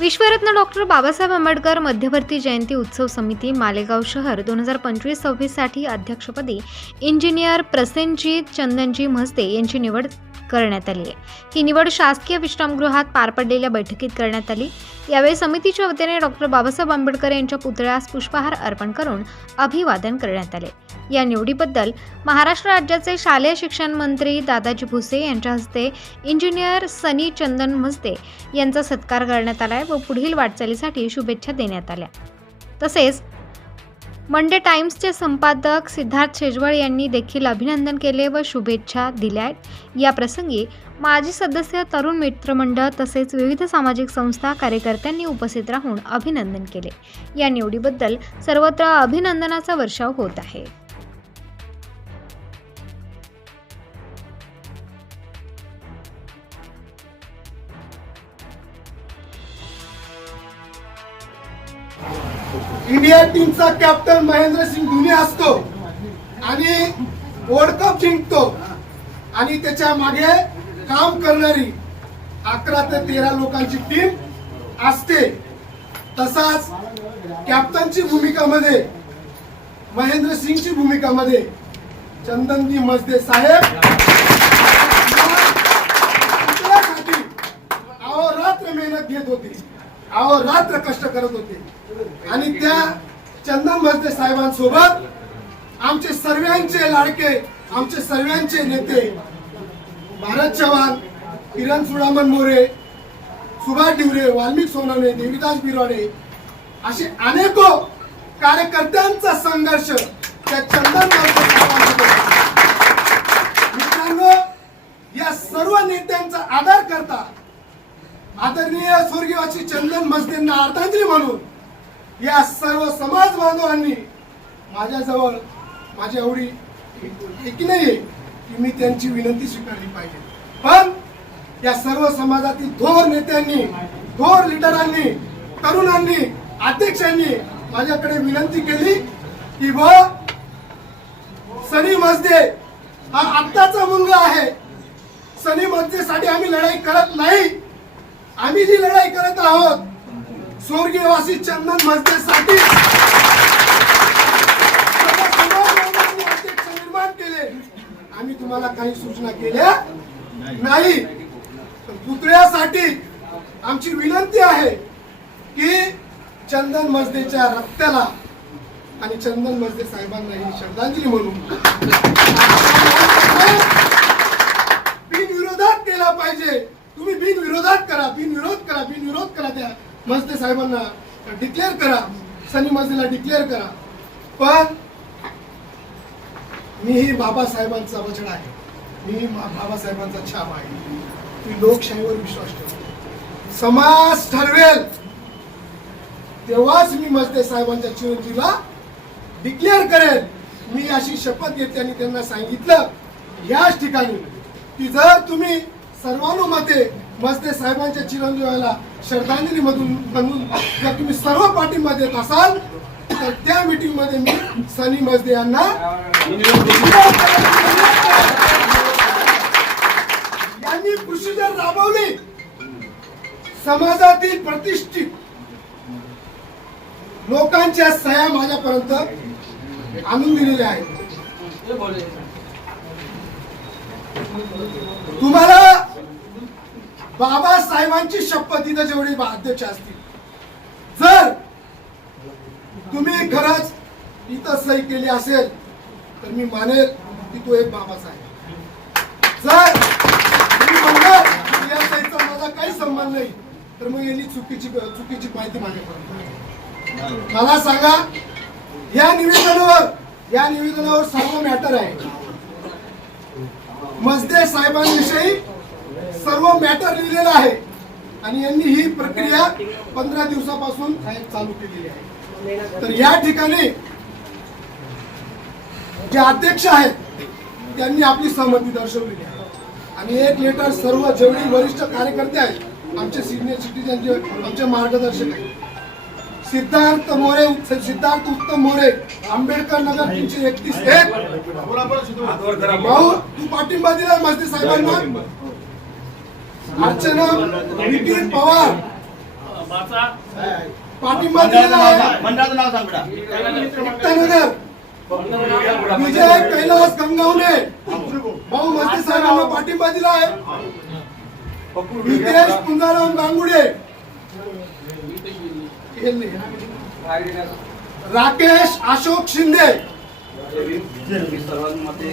विश्वरत्न doctor Babasaheb Ambedkar मध्यवर्ती जयंती उत्सव समिती मालेगाव शहर दोन हजार पंचवीस सव्वीससाठी अध्यक्षपदी इंजिनियर प्रसेनजीत चंदनजी म्हस्ते यांची निवड करण्यात आली आहे. ही निवड शासकीय विश्रामगृहात पार पडलेल्या बैठकीत करण्यात आली. यावेळी समितीच्या वतीने डॉक्टर बाबासाहेब आंबेडकर यांच्या पुतळ्यास पुष्पहार अर्पण करून अभिवादन करण्यात आले. या निवडीबद्दल महाराष्ट्र राज्याचे शालेय शिक्षण मंत्री दादाजी भुसे यांच्या हस्ते इंजिनियर सनी चंदन मस्ते यांचा सत्कार करण्यात आला आहे व पुढील वाटचालीसाठी शुभेच्छा देण्यात आल्या. तसेच मंडे टाइम्सचे संपादक सिद्धार्थ शेजवळ यांनी देखील अभिनंदन केले व शुभेच्छा दिल्या आहेत. या प्रसंगी माजी सदस्य तरुण मित्रमंडळ तसेच विविध सामाजिक संस्था कार्यकर्त्यांनी उपस्थित राहून अभिनंदन केले. या निवडीबद्दल सर्वत्र अभिनंदनाचा वर्षाव होत आहे. इंडिया टीमचा कॅप्टन महेंद्र सिंग धोनी असतो आणि वर्ल्ड कप जिंकतो. आणि त्याच्यामागे काम करणारी अकरा ते तेरा लोकांची टीम असते. तसाच कॅप्टनची भूमिकामध्ये महेंद्र सिंगची भूमिकामध्ये चंदनजी मजदे साहेब. अहोरात्र मेहनत घेत होती. अहोरात्र कष्ट करत होते. आणि त्या चंदन मजदे साहेबांसोबत आमचे सर्वांचे लाडके आमचे सर्वांचे नेते भारत चव्हाण किरण सुडामन मोरे सुभाष डिवरे वाल्मिक सोनाने देविदास बिराडे असे अनेको कार्यकर्त्यांचा संघर्ष त्या चंदन मजदे साहेबांसोबत मित्रांनो या सर्व नेत्यांचा आदर करता आदरणीय स्वर्गीयवासी चंदन अर्थांजली म्हणून या सर्व समाज बांधवांनी माझ्याजवळ माझी एवढी एकी नाहीये की मी त्यांची विनंती स्वीकारली पाहिजे. पण या सर्व समाजातील थोर नेत्यांनी थोर लिडरांनी तरुणांनी अध्यक्षांनी माझ्याकडे विनंती केली की व सनी मजदे हा आत्ताचा मुलगा आहे. सनी मजदेसाठी आम्ही लढाई करत नाही. आम्ही जी लढाई करत आहोत स्वर्गीयवासी चंदन मजदेसाठी निर्माण केले. आम्ही तुम्हाला काही सूचना केल्या नाही. पुतळ्यासाठी आमची विनंती आहे की चंदन मजदेच्या रक्ताला आणि चंदन मजदे साहेबांना ही श्रद्धांजली म्हणून बिनविरोधात केला पाहिजे तुम्ही बिनविरोधात करा बिनविरोध करा बिनविरोध करा त्या मजदे साहेबांना. डिक्लेअर करा. सनी मजदेला डिक्लेअर करा. पण मीही बाबासाहेबांचा वचन आहे. मी बाबासाहेबांचा छाप आहे. मी लोकशाहीवर विश्वास ठेवतो. समाज ठरवेल. तेव्हाच मी मजदे साहेबांच्या चिरंजीला डिक्लेअर करेल. मी अशी शपथ घेतली आणि त्यांना सांगितलं. याच ठिकाणी की जर तुम्ही सर्वानुमते मजदे साहेबांच्या चिरंजीवाला श्रद्धांजली मधून बनवून जर तुम्ही सर्व पाठिंबा देत असाल तर त्या मीटिंगमध्ये मी सनी मजदे यांना यांनी प्रोसिजर राबवली. समाजातील प्रतिष्ठित लोकांच्या सह्या माझ्यापर्यंत आणून दिलेल्या आहेत. तुम्हाला बाबासाहेबांची शपथ इथं जेवढी अध्यक्ष असतील. जर तुम्ही खरंच इथं सही केली असेल तर मी मानेल की तो एक बाबासाहेब जर तुम्ही या सहीचा माझा काही संबंध नाही तर मग यांनी चुकीची चुकीची माहिती माझ्यापर्यंत मला सांगा या निवेदनावर या निवेदनावर सर्व मॅटर आहे. मजदे साहेबांविषयी सर्व मॅटर लिहिलेलं आहे. आणि यांनी ही प्रक्रिया पंधरा दिवसापासून चालू केलेली आहे. तर या ठिकाणी जे अध्यक्ष आहेत त्यांनी आपली सहमती दर्शवलेली आहे. आणि एक लेटर सर्व जेवढी वरिष्ठ कार्यकर्ते आहेत आमचे सिनियर सिटीजन जे आमचे मार्गदर्शक आहेत. सिद्धार्थ मोरे सिद्धार्थ उत्तम मोरे आंबेडकर नगर तीनशे एकतीस एक. भाऊ तू पाठिंबा दिला मस्ती साहेबांना? अर्चना नितीन पवार. पाठिंबा दिलेला नाव आहे. मंडळाचं नाव सांग बेटा. एकतानगर विजय कैलास भाऊ मस्ते साहेबांना पाठिंबा दिला आहे. विदेश पुंजाराम गांगुडे. राकेश अशोक शिंदे. सर्वांमध्ये